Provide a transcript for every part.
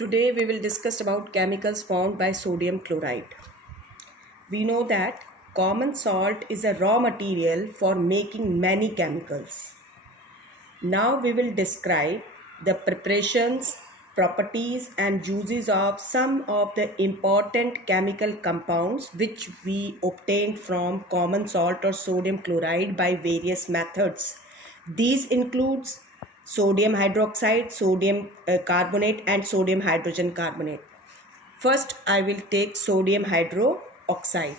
Today we will discuss about chemicals formed by sodium chloride. We know that common salt is a raw material for making many chemicals. Now we will describe the preparations, properties and uses of some of the important chemical compounds which we obtained from common salt or sodium chloride by various methods. These includes sodium hydroxide, sodium carbonate and sodium hydrogen carbonate. First I will take sodium hydroxide.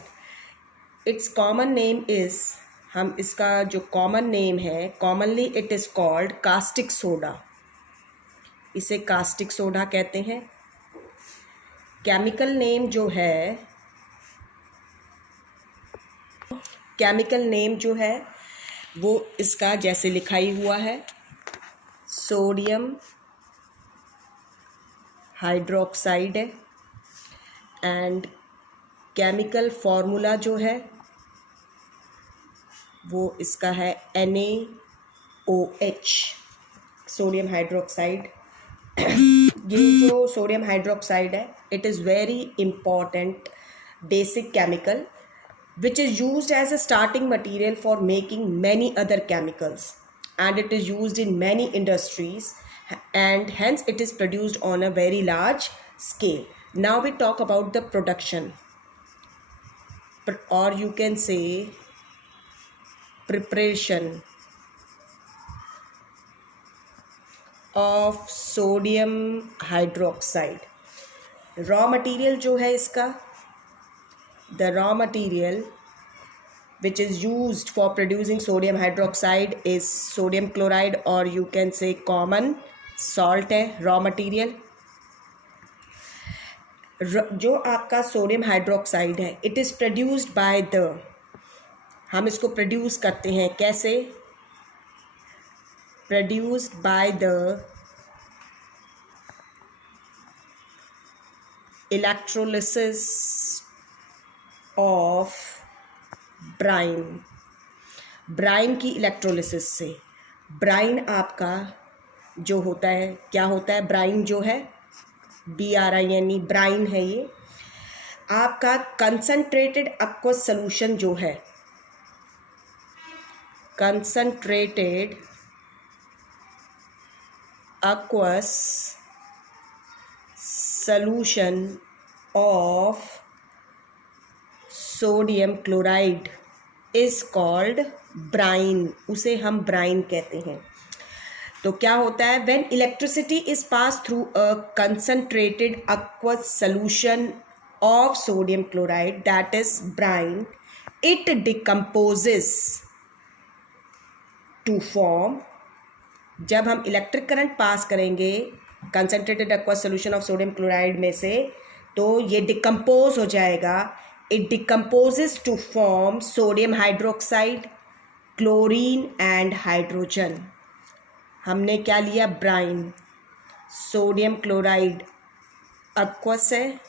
Its common name is, हम इसका जो common name है, commonly it is called caustic soda. इसे caustic soda कहते हैं. Chemical name जो है वो इसका जैसे लिखाई हुआ है, सोडियम हाइड्रोक्साइड है. एंड केमिकल फार्मूला जो है वो इसका है NaOH, सोडियम हाइड्रोक्साइड. ये जो सोडियम हाइड्रोक्साइड है, it is very important basic chemical which is used as a starting material for making many other chemicals, and it is used in many industries and hence it is produced on a very large scale. Now we talk about the production, or you can say preparation of sodium hydroxide. Raw material जो है इसका, the raw material which is used for producing sodium hydroxide is sodium chloride, or you can say common salt है raw material. जो आपका sodium hydroxide है, it is produced by the, हम इसको produce करते हैं कैसे, produced by the electrolysis of Bryan की इलेक्ट्रोलिसिस से. ब्राइन आपका जो होता है, क्या होता है ब्राइन जो है, BRINE ब्राइन है. ये आपका कंसनट्रेटेड एक्वस सॉल्यूशन जो है, concentrated aqueous solution of sodium chloride is called brine. उसे हम ब्राइन कहते हैं. तो क्या होता है, when electricity is passed through a concentrated aqueous solution of sodium chloride, that is brine, it decomposes to form. जब हम इलेक्ट्रिक करंट पास करेंगे concentrated aqueous solution of sodium chloride में से, तो ये डिकम्पोज हो जाएगा. It decomposes to form sodium hydroxide, chlorine and hydrogen. हमने क्या लिया, ब्राइन. सोडियम क्लोराइड एक्वस है,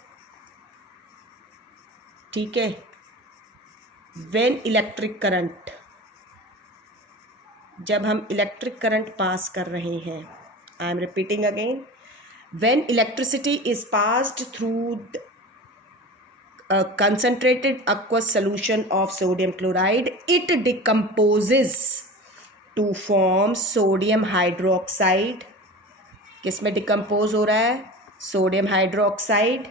ठीक है. व्हेन इलेक्ट्रिक करंट, जब हम इलेक्ट्रिक करंट पास कर रहे हैं, I am repeating again, when electricity is passed through concentrated aqueous solution of sodium chloride, it decomposes to form sodium hydroxide. किस में डिकम्पोज हो रहा है, sodium hydroxide,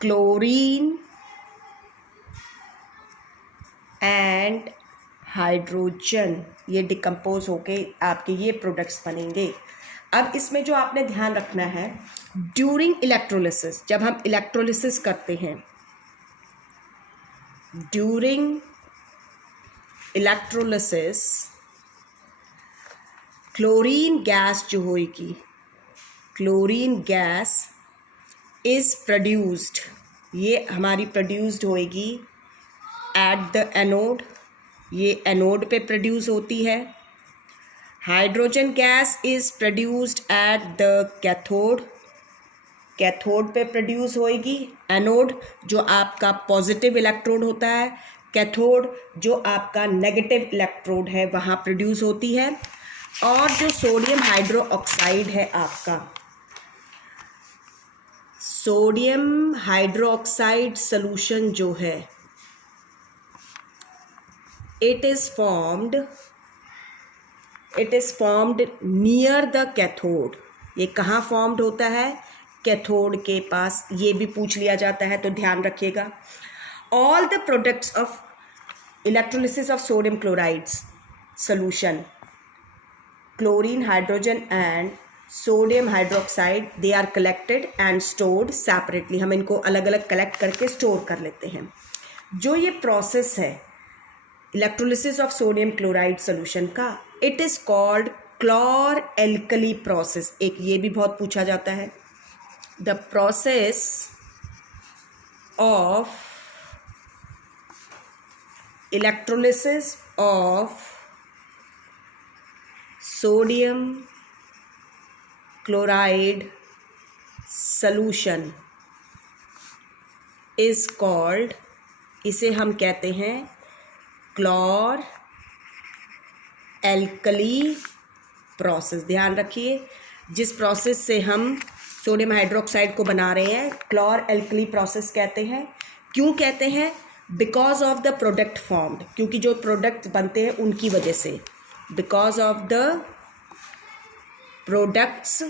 chlorine and hydrogen. ये डिकम्पोज होके आपके ये प्रोडक्ट्स बनेंगे. अब इसमें जो आपने ध्यान रखना है, ड्यूरिंग इलेक्ट्रोलिसिस, जब हम इलेक्ट्रोलिसिस करते हैं, ड्यूरिंग इलेक्ट्रोलिसिस क्लोरीन गैस जो होगी, क्लोरीन गैस इज प्रोड्यूस्ड, ये हमारी प्रोड्यूस्ड होएगी एट द एनोड. ये एनोड पे प्रोड्यूस होती है. Hydrogen gas is produced at the cathode, cathode पे प्रोड्यूस होएगी. एनोड जो आपका पॉजिटिव इलेक्ट्रोड होता है, कैथोड जो आपका नेगेटिव इलेक्ट्रोड है, वहाँ प्रोड्यूस होती है. और जो सोडियम हाइड्रोक्साइड है आपका, सोडियम हाइड्रोक्साइड सॉल्यूशन जो है it is formed near the cathode. ये कहाँ फॉर्म्ड होता है? कैथोड के पास. ये भी पूछ लिया जाता है तो ध्यान रखिएगा. All the products of electrolysis of sodium chlorides solution, chlorine, hydrogen and sodium hydroxide, they are collected and stored separately. हम इनको अलग अलग कलेक्ट करके स्टोर कर लेते हैं. जो ये प्रोसेस है electrolysis of sodium chloride solution का, it is called chlor alkali process. एक ये भी बहुत पूछा जाता है. The process of electrolysis of sodium chloride solution is called, इसे हम कहते हैं क्लोर एल्कली प्रोसेस. ध्यान रखिए, जिस प्रोसेस से हम सोडियम हाइड्रोक्साइड को बना रहे हैं क्लोर एल्कली प्रोसेस कहते हैं. क्यों कहते हैं? Because of the product formed, क्योंकि जो प्रोडक्ट बनते हैं उनकी वजह से. Because of the products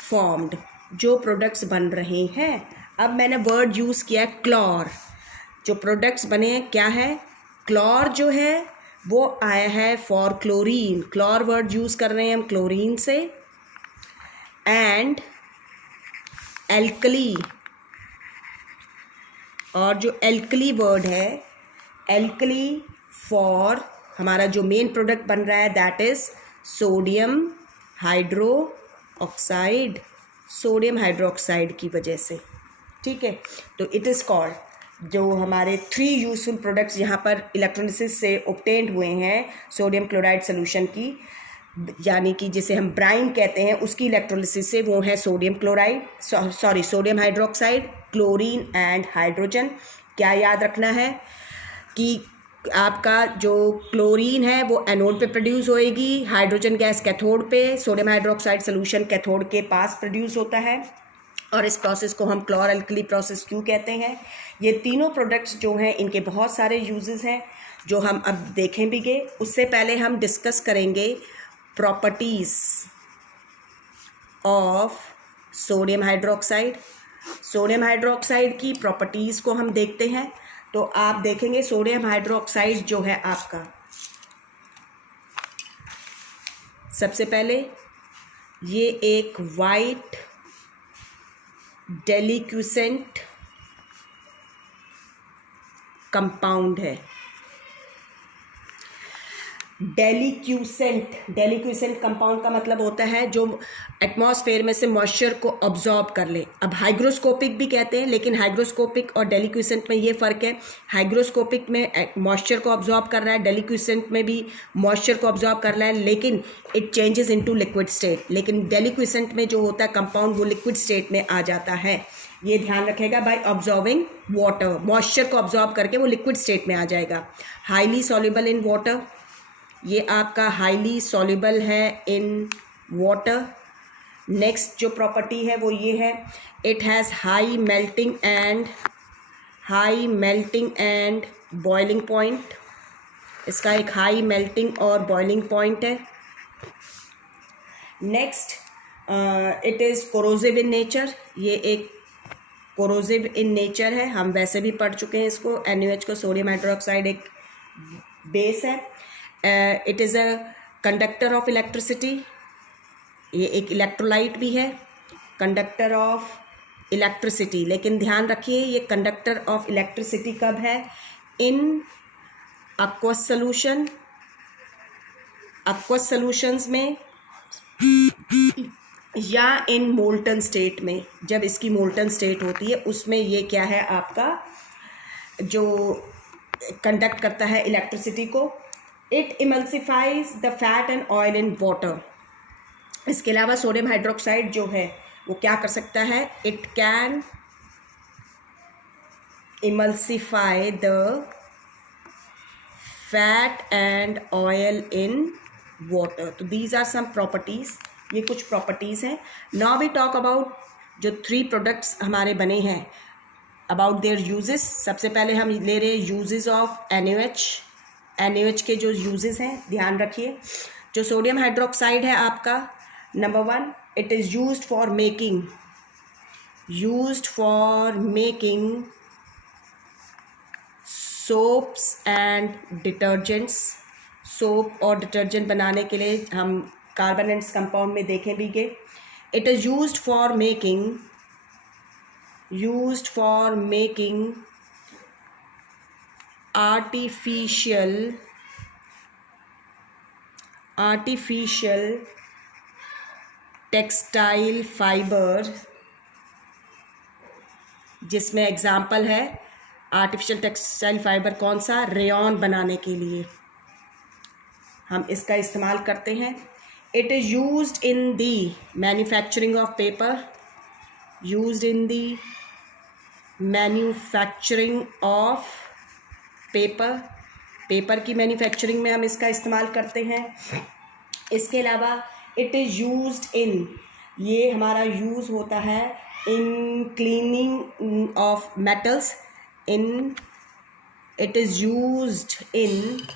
formed, जो प्रोडक्ट्स बन रहे हैं. अब मैंने वर्ड यूज़ किया क्लोर. जो प्रोडक्ट्स बने हैं क्या है? क्लोर जो है वो आया है फॉर क्लोरीन. क्लोर वर्ड यूज़ कर रहे हैं हम क्लोरीन से. एंड एल्कली, और जो एल्कली वर्ड है, एल्कली फॉर हमारा जो मेन प्रोडक्ट बन रहा है that is sodium hydro oxide. Sodium hydroxide की वजह से. ठीक है, तो इट इज़ कॉल्ड, जो हमारे 3 यूजफुल प्रोडक्ट्स यहाँ पर इलेक्ट्रोलिसिस से ऑब्टेन्ड हुए हैं सोडियम क्लोराइड सोल्यूशन की, यानी कि जिसे हम ब्राइन कहते हैं, उसकी इलेक्ट्रोलिसिस से, वो है sodium chloride, sodium hydroxide, chlorine and hydrogen. क्या याद रखना है कि आपका जो क्लोरीन है वो एनोड पे प्रोड्यूस होएगी, हाइड्रोजन गैस कैथोड पे, सोडियम हाइड्रोक्साइड सोल्यूशन कैथोड के पास प्रोड्यूस होता है. और इस प्रोसेस को हम क्लोर एल्कली प्रोसेस क्यों कहते हैं? ये तीनों प्रोडक्ट्स जो हैं इनके बहुत सारे यूजेस हैं जो हम अब देखें भी गए. उससे पहले हम डिस्कस करेंगे properties of sodium hydroxide. Sodium hydroxide की प्रॉपर्टीज़ को हम देखते हैं. तो आप देखेंगे सोडियम हाइड्रोक्साइड जो है आपका, सबसे पहले ये एक वाइट डेलिक्यूसेंट कंपाउंड है. डेलिक्यूसेंट कंपाउंड का मतलब होता है जो एटमॉस्फेयर में से मॉइस्चर को ऑब्जॉर्ब कर ले. अब हाइग्रोस्कोपिक भी कहते हैं, लेकिन हाइग्रोस्कोपिक और डेलिक्यूसेंट में ये फ़र्क है. हाइग्रोस्कोपिक में मॉइस्चर को ऑब्जॉर्ब कर रहा है, डेलिक्यूसेंट में भी मॉइस्चर को ऑब्जॉर्ब कर रहा है, लेकिन it changes into liquid state. लेकिन डेलिक्यूसेंट में जो होता है कंपाउंड वो लिक्विड स्टेट में आ जाता है. ये ध्यान रखेगा, बाय ऑब्जॉर्विंग वाटर, मॉइस्चर को ऑब्जॉर्ब करके वो लिक्विड स्टेट में आ जाएगा. हाईली सॉल्युबल इन वाटर, ये आपका हाईली सॉल्युबल है इन वाटर. नेक्स्ट जो प्रॉपर्टी है वो ये है, it has high melting and boiling point. इसका एक हाई मेल्टिंग और बॉइलिंग पॉइंट है. Next it is corrosive in nature. ये एक कोरोसिव इन नेचर है, हम वैसे भी पढ़ चुके हैं इसको. NaOH को, सोडियम हाइड्रोक्साइड एक बेस है. It is a conductor of electricity. ये एक इलेक्ट्रोलाइट भी है, कंडक्टर ऑफ इलेक्ट्रिसिटी. लेकिन ध्यान रखिए ये कंडक्टर ऑफ इलेक्ट्रिसिटी कब है? इन aqueous सॉल्यूशन. aqueous सॉल्यूशंस में या इन मोल्टन स्टेट में. जब इसकी मोल्टन स्टेट होती है उसमें ये क्या है आपका, जो कंडक्ट करता है इलेक्ट्रिसिटी को. It emulsifies the fat and oil in water. इसके अलावा सोडियम हाइड्रोक्साइड जो है वो क्या कर सकता है? It can emulsify the fat and oil in water. तो दीज आर सम प्रॉपर्टीज़. ये कुछ प्रॉपर्टीज़ हैं. नाउ वी टॉक अबाउट जो 3 प्रोडक्ट्स हमारे बने हैं, अबाउट देयर यूजेस। सबसे पहले हम ले रहे हैं यूजेस ऑफ NaOH। NaOH के जो यूजेस हैं ध्यान रखिए। जो सोडियम हाइड्रोक्साइड है आपका, number 1, it is used for making soaps and detergents. Soap और डिटर्जेंट बनाने के लिए हम कार्बोनेट्स कंपाउंड में देखें भी गए। It is used for making artificial textile fibre, जिसमें एग्जाम्पल है आर्टिफिशियल टेक्सटाइल फाइबर कौन सा, रेयॉन बनाने के लिए हम इसका इस्तेमाल करते हैं। It is used in the manufacturing of paper, paper की मैन्युफैक्चरिंग में हम इसका इस्तेमाल करते हैं। इसके अलावा इट इज़ यूज्ड इन, ये हमारा यूज़ होता है इन cleaning of metals. It is used in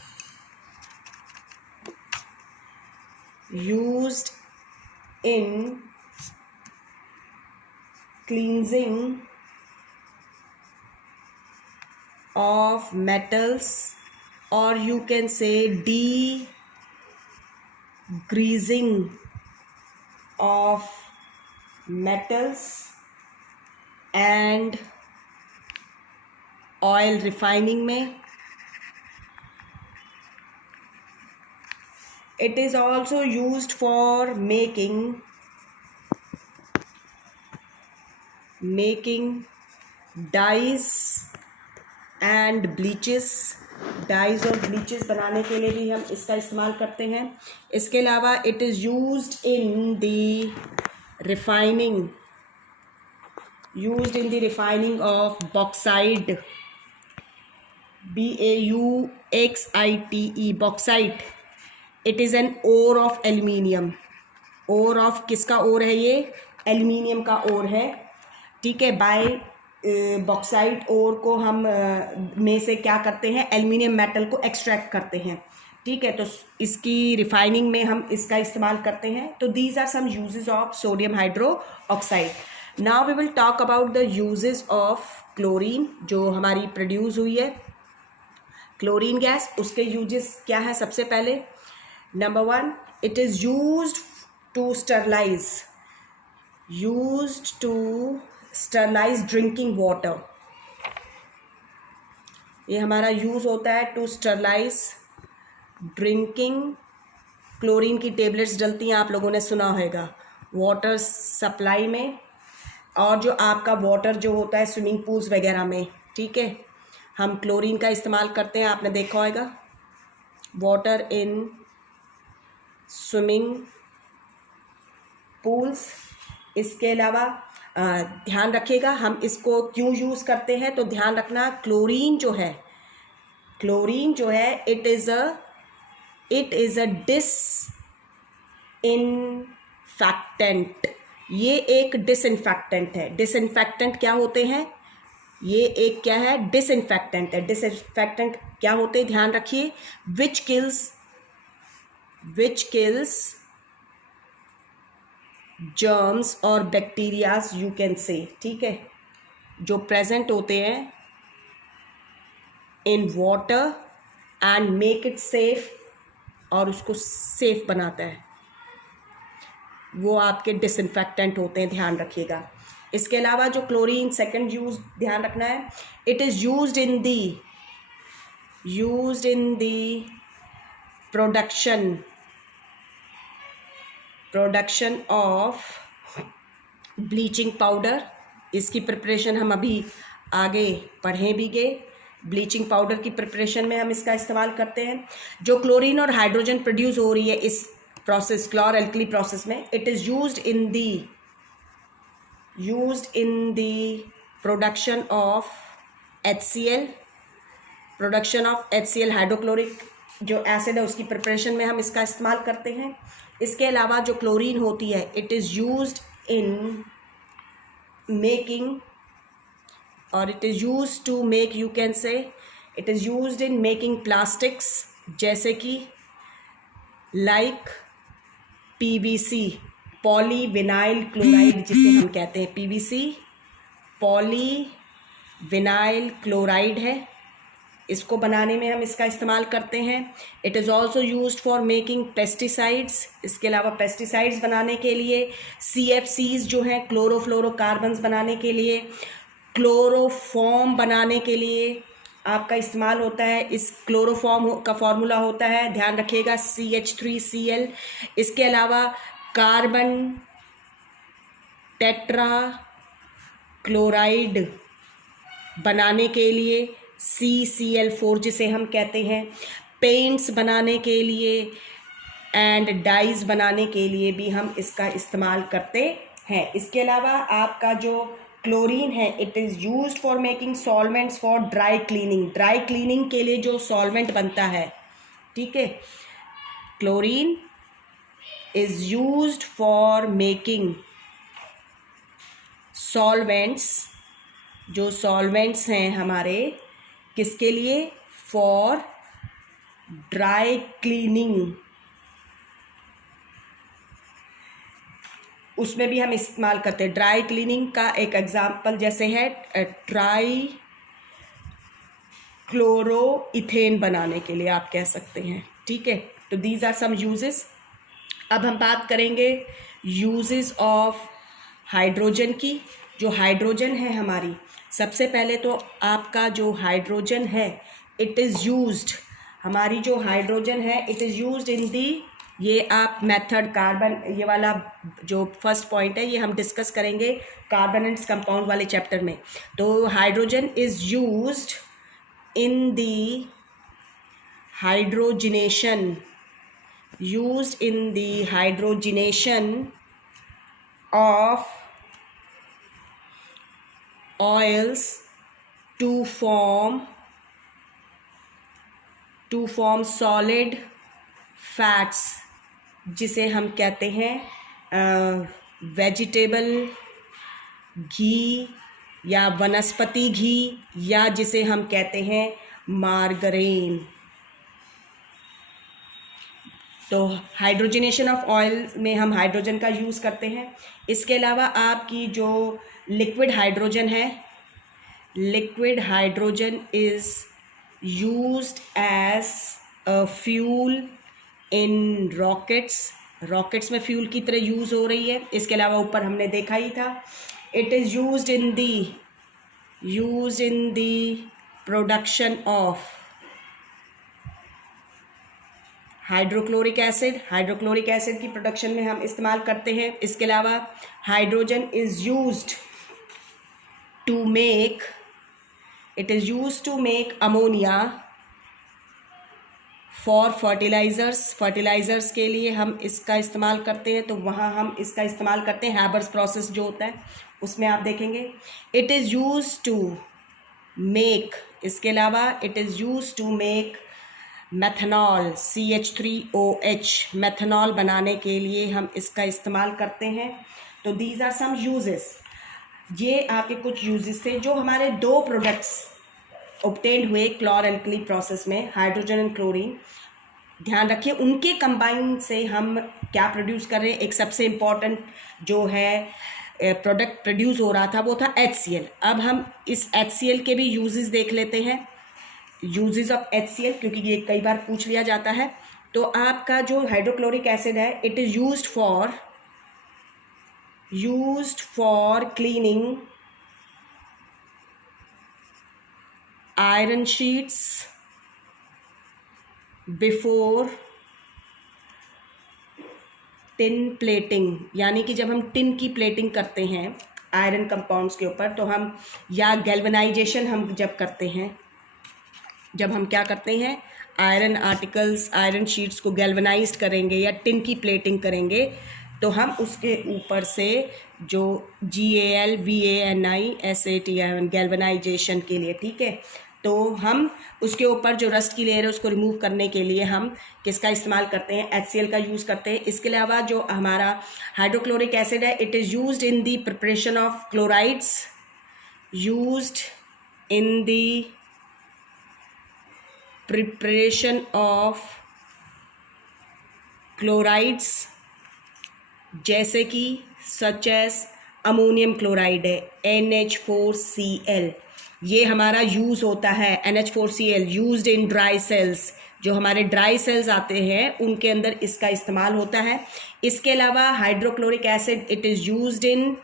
cleansing of metals, or you can say degreasing of metals and oil refining में। It is also used for making dyes and bleaches. Dyes और bleaches बनाने के लिए भी हम इसका इस्तेमाल करते हैं। इसके अलावा it is used in the refining of bauxite, BAUXITE, bauxite. It is an ore of aluminium. Ore of किसका ओर है ये, एल्यूमिनियम का ओर है, ठीक है। बाय बॉक्साइट ओर को हम में से क्या करते हैं, एल्यूमिनियम मेटल को एक्सट्रैक्ट करते हैं, ठीक है। तो इसकी रिफाइनिंग में हम इसका इस्तेमाल करते हैं। तो these are some uses of sodium hydroxide. Now we will talk about the uses of chlorine, जो हमारी प्रोड्यूस हुई है क्लोरीन गैस। उसके यूजेस क्या है, सबसे पहले number 1, it is used to sterilise drinking water. ये हमारा यूज़ होता है टू स्टरलाइज ड्रिंकिंग। क्लोरीन की टेबलेट्स डलती हैं, आप लोगों ने सुना होगा वाटर सप्लाई में, और जो आपका वाटर जो होता है स्विमिंग पूल्स वगैरह में, ठीक है, हम क्लोरीन का इस्तेमाल करते हैं। आपने देखा होगा वाटर इन स्विमिंग पूल्स। इसके अलावा ध्यान रखिएगा हम इसको क्यों यूज़ करते हैं, तो ध्यान रखना क्लोरीन जो है इट इज़ अ डिसइंफेक्टेंट। ये एक डिसइंफेक्टेंट है। डिसइंफेक्टेंट क्या होते हैं, ये एक क्या है, डिसइंफेक्टेंट है। डिसइंफेक्टेंट क्या होते हैं, ध्यान रखिए, विच किल्स जर्म्स और बैक्टीरियाज, यू कैन से, ठीक है, जो प्रेजेंट होते हैं in water and make it safe, और उसको सेफ बनाता है, वो आपके डिसइंफेक्टेंट होते हैं, ध्यान रखिएगा। इसके अलावा जो क्लोरीन सेकंड यूज ध्यान रखना है, it is used in the production of bleaching powder. इसकी प्रिपरेशन हम अभी आगे पढ़े भी गए। ब्लीचिंग पाउडर की प्रिपरेशन में हम इसका इस्तेमाल करते हैं। जो क्लोरीन और हाइड्रोजन प्रोड्यूस हो रही है इस प्रोसेस, क्लोर एल्कली प्रोसेस में, it is used in the production of HCl, hydrochloric जो एसिड है उसकी प्रिपरेशन में हम इसका इस्तेमाल करते हैं। इसके अलावा जो क्लोरीन होती है, it is used in making, or it is used to make, you can say it is used in making plastics, जैसे कि like PVC, पॉलीविनाइल क्लोराइड जिसे हम कहते हैं, PVC पॉलीविनाइल क्लोराइड है, इसको बनाने में हम इसका इस्तेमाल करते हैं। It is also used for making pesticides, इसके अलावा पेस्टिसाइड्स बनाने के लिए, CFCs जो हैं क्लोरोफ्लोरोकार्बन्स बनाने के लिए, क्लोरोफॉर्म बनाने के लिए आपका इस्तेमाल होता है। इस क्लोरोफॉर्म का फॉर्मूला होता है, ध्यान रखिएगा, CH3Cl। इसके अलावा कार्बन टेट्रा क्लोराइड बनाने के लिए CCl4 जिसे हम कहते हैं, पेंट्स बनाने के लिए एंड डाइज बनाने के लिए भी हम इसका इस्तेमाल करते हैं। इसके अलावा आपका जो क्लोरीन है, it is used for making solvents for dry cleaning, dry cleaning के लिए जो सॉल्वेंट बनता है, ठीक है, chlorine is used for making solvents, जो सॉल्वेंट्स हैं हमारे, किसके लिए, फॉर ड्राई क्लीनिंग, उसमें भी हम इस्तेमाल करते हैं। ड्राई क्लीनिंग का एक एग्जाम्पल जैसे है ट्राई क्लोरोइथेन बनाने के लिए आप कह सकते हैं, ठीक है। तो दीज आर सम यूजेस। अब हम बात करेंगे यूजेस ऑफ हाइड्रोजन की। जो हाइड्रोजन है हमारी, सबसे पहले तो आपका जो हाइड्रोजन है, इट इज़ यूज्ड, हमारी जो हाइड्रोजन है इट इज़ यूज्ड इन दी, ये आप मेथड कार्बन, ये वाला जो फर्स्ट पॉइंट है ये हम डिस्कस करेंगे कार्बन एंड कंपाउंड वाले चैप्टर में। तो hydrogen is used in the hydrogenation, used in the hydrogenation of oils to form solid fats, जिसे हम कहते हैं वेजिटेबल घी या वनस्पति घी, या जिसे हम कहते हैं मार्गरीन। तो हाइड्रोजनेशन ऑफ ऑयल में हम हाइड्रोजन का यूज़ करते हैं। इसके अलावा आपकी जो लिक्विड हाइड्रोजन है, liquid hydrogen is used as a fuel in rockets, rockets में फ्यूल की तरह यूज़ हो रही है। इसके अलावा ऊपर हमने देखा ही था, it is used in the production of hydrochloric acid, hydrochloric acid की प्रोडक्शन में हम इस्तेमाल करते हैं। इसके अलावा hydrogen is used to make, it is used to make ammonia for fertilisers, fertilisers के लिए हम इसका इस्तेमाल करते हैं। तो वहाँ हम इसका इस्तेमाल करते हैं, हैबर्स प्रोसेस जो होता है उसमें आप देखेंगे। It is used to make, इसके अलावा it is used to make methanol, CH3OH, methanol बनाने के लिए हम इसका इस्तेमाल करते हैं। तो दीज आर सम यूजेस, ये आपके कुछ यूजेस थे जो हमारे दो प्रोडक्ट्स ऑब्टेन्ड हुए क्लोर एल्कली प्रोसेस में, हाइड्रोजन एंड क्लोरीन। ध्यान रखिए उनके कंबाइन से हम क्या प्रोड्यूस कर रहे हैं। एक सबसे इम्पॉर्टेंट जो है प्रोडक्ट प्रोड्यूस हो रहा था वो था HCl। अब हम इस HCl के भी यूजेस देख लेते हैं, यूजेस ऑफ HCl, क्योंकि ये कई बार पूछ लिया जाता है। तो आपका जो हाइड्रोक्लोरिक एसिड है, it is used for cleaning iron sheets before tin plating, यानी कि जब हम टिन की प्लेटिंग करते हैं आयरन कंपाउंड्स के ऊपर, तो हम, या गैल्वेनाइजेशन हम जब करते हैं, जब हम क्या करते हैं आयरन आर्टिकल्स, आयरन शीट्स को गैल्वेनाइज्ड करेंगे या टिन की प्लेटिंग करेंगे, तो हम उसके ऊपर से जो GAL VANI SAT गैल्वेनाइजेशन के लिए, ठीक है, तो हम उसके ऊपर जो रस्ट की लेयर है उसको रिमूव करने के लिए हम किसका इस्तेमाल करते हैं, HCl का यूज़ करते हैं। इसके अलावा जो हमारा हाइड्रोक्लोरिक एसिड है, it is used in the preparation of chlorides, used in the preparation of chlorides, जैसे कि सच एज अमोनियम क्लोराइड है NH4Cl, ये हमारा यूज़ होता है। NH4Cl used in dry sales, जो हमारे ड्राई सेल्स आते हैं उनके अंदर इसका इस्तेमाल होता है। इसके अलावा hydrochloric acid it is used in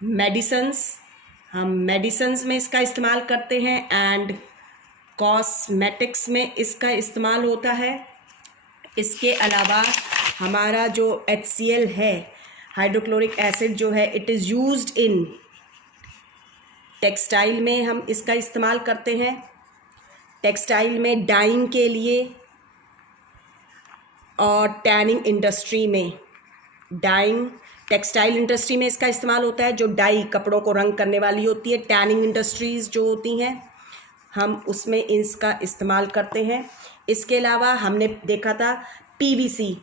medicines, हम मेडिसन्स में इसका इस्तेमाल करते हैं एंड कॉस्मेटिक्स में इसका इस्तेमाल होता है। इसके अलावा हमारा जो HCl है, हाइड्रोक्लोरिक एसिड जो है, it is used in textile में हम इसका इस्तेमाल करते हैं। टेक्सटाइल में डाइंग के लिए और टैनिंग इंडस्ट्री में, डाइंग टेक्सटाइल इंडस्ट्री में इसका इस्तेमाल होता है, जो डाई कपड़ों को रंग करने वाली होती है। टैनिंग इंडस्ट्रीज़ जो होती हैं हम उसमें इसका इस्तेमाल करते हैं। इसके अलावा हमने देखा था PVC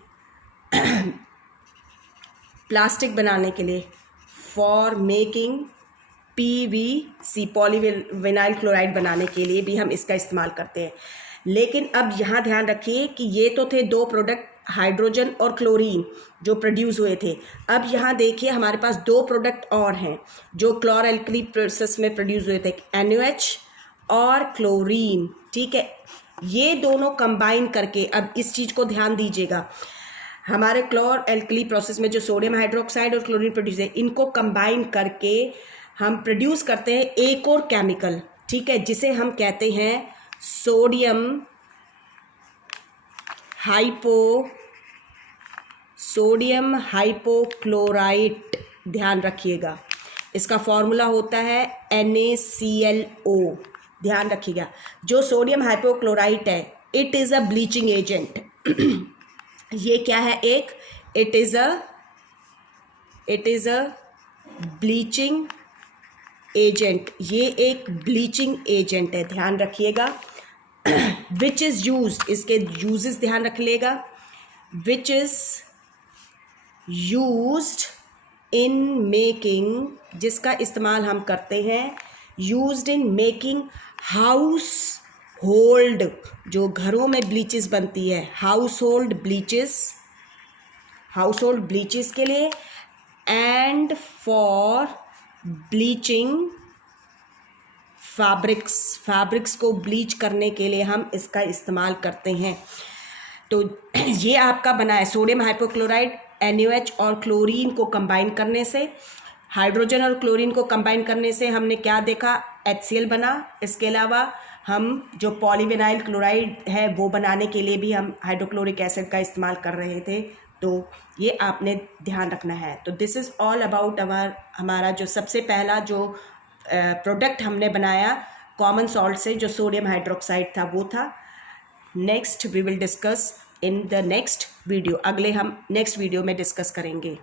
प्लास्टिक बनाने के लिए, for making PVC polyvinyl chloride बनाने के लिए भी हम इसका इस्तेमाल करते हैं। लेकिन अब यहाँ ध्यान रखिए कि ये तो थे दो प्रोडक्ट, हाइड्रोजन और क्लोरीन जो प्रोड्यूस हुए थे। अब यहाँ देखिए हमारे पास दो प्रोडक्ट और हैं जो क्लोर एल्कली प्रोसेस में प्रोड्यूस हुए थे, NaOH और क्लोरीन। ठीक है, ये दोनों कंबाइन करके, अब इस चीज़ को ध्यान दीजिएगा, हमारे क्लोर एल्कली प्रोसेस में जो सोडियम हाइड्रोक्साइड और क्लोरीन प्रोड्यूस है, इनको कंबाइन करके हम प्रोड्यूस करते हैं एक और केमिकल, ठीक है, जिसे हम कहते हैं सोडियम हाइपोक्लोराइट। ध्यान रखिएगा, इसका फॉर्मूला होता है NaClO। ध्यान रखिएगा, जो सोडियम हाइपोक्लोराइट है, it is a bleaching agent. ये क्या है? It is a bleaching agent. ये एक ब्लीचिंग एजेंट है, ध्यान रखिएगा। विच इज़ यूज्ड, इसके यूजेस ध्यान रख लेगा। Which is used in making, जिसका इस्तेमाल हम करते हैं, used in making house hold, जो घरों में ब्लीचेस बनती है, हाउस होल्ड ब्लीचेस के लिए, एंड फॉर ब्लीचिंग फैब्रिक्स को ब्लीच करने के लिए हम इसका इस्तेमाल करते हैं। तो ये आपका बना है सोडियम हाइपोक्लोराइड, NaOH और क्लोरीन को कंबाइन करने से, हाइड्रोजन और क्लोरीन को कंबाइन करने से हमने क्या देखा? HCl बना। इसके अलावा हम जो पॉलीविनाइल क्लोराइड है वो बनाने के लिए भी हम हाइड्रोक्लोरिक एसिड का इस्तेमाल कर रहे थे। तो ये आपने ध्यान रखना है। तो दिस इज़ ऑल अबाउट हमारा जो सबसे पहला जो प्रोडक्ट हमने बनाया कॉमन सॉल्ट से, जो सोडियम हाइड्रोक्साइड था, वो था। Next we will discuss in the next video, अगले हम नेक्स्ट वीडियो में डिस्कस करेंगे।